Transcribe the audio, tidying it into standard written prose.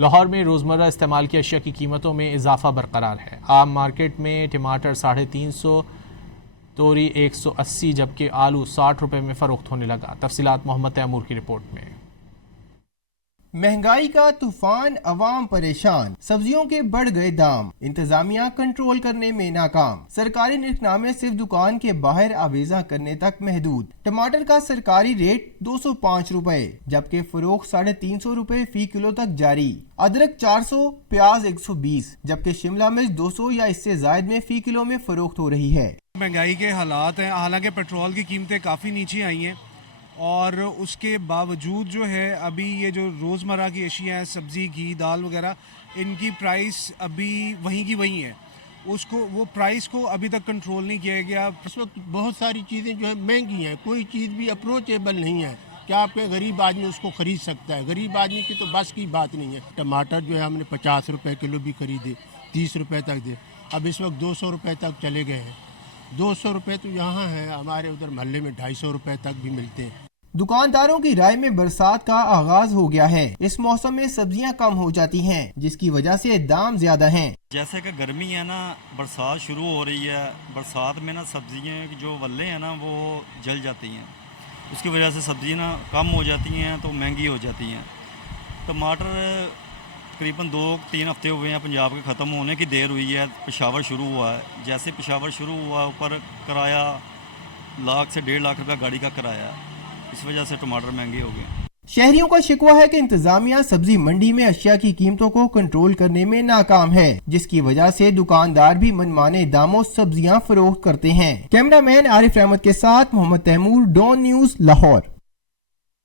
لاہور میں روزمرہ استعمال کی اشیاء کی قیمتوں میں اضافہ برقرار ہے۔ عام مارکیٹ میں ٹماٹر 350، توری 180 جبکہ آلو 60 روپے میں فروخت ہونے لگا۔ تفصیلات محمد تیمور کی رپورٹ میں۔ مہنگائی کا طوفان، عوام پریشان، سبزیوں کے بڑھ گئے دام، انتظامیہ کنٹرول کرنے میں ناکام، سرکاری نرخنامے صرف دکان کے باہر آویزاں کرنے تک محدود۔ ٹماٹر کا سرکاری ریٹ 205 روپے جبکہ فروخت 350 روپے فی کلو تک جاری۔ ادرک 400، پیاز 120 جبکہ شملہ مرچ 200 یا اس سے زائد میں فی کلو میں فروخت ہو رہی ہے۔ مہنگائی کے حالات ہیں، حالانکہ پیٹرول کی قیمتیں کافی نیچے آئی ہیں اور اس کے باوجود جو ہے ابھی یہ جو روزمرہ کی اشیاء ہیں، سبزی، گھی، دال وغیرہ، ان کی پرائس ابھی وہیں کی وہیں ہے۔ وہ پرائس کو ابھی تک کنٹرول نہیں کیا گیا۔ اس وقت بہت ساری چیزیں جو ہے مہنگی ہیں، کوئی چیز بھی اپروچیبل نہیں ہے کہ آپ کے غریب آدمی اس کو خرید سکتا ہے۔ غریب آدمی کی تو بس کی بات نہیں ہے۔ ٹماٹر جو ہے ہم نے 50 روپے کلو بھی خریدے، 30 روپے تک دے، اب اس وقت 200 روپے تک چلے گئے ہیں۔ 200 روپے تو یہاں ہے، ہمارے ادھر محلے میں 250 روپے تک بھی ملتے ہیں۔ دکانداروں کی رائے میں برسات کا آغاز ہو گیا ہے۔ اس موسم میں سبزیاں کم ہو جاتی ہیں جس کی وجہ سے دام زیادہ ہیں۔ جیسے کہ گرمی ہے نا، برسات شروع ہو رہی ہے، برسات میں نا سبزیاں جو ولے ہیں نا وہ جل جاتی ہیں، اس کی وجہ سے سبزیاں نا کم ہو جاتی ہیں تو مہنگی ہو جاتی ہیں۔ ٹماٹر تقریباً 2-3 ہفتے ہوئے ہیں پنجاب کے ختم ہونے کی دیر ہوئی ہے، پشاور شروع ہوا ہے۔ جیسے پشاور شروع ہوا، اوپر کرایہ 1 سے 1.5 لاکھ روپیہ گاڑی کا کرایہ ہے، اس وجہ سے ٹماٹر مہنگے ہو گئے۔ شہریوں کا شکوہ ہے کہ انتظامیہ سبزی منڈی میں اشیاء کی قیمتوں کو کنٹرول کرنے میں ناکام ہے، جس کی وجہ سے دکاندار بھی منمانے داموں سبزیاں فروخت کرتے ہیں۔ کیمرہ مین عارف احمد کے ساتھ محمد تیمور، ڈون نیوز، لاہور۔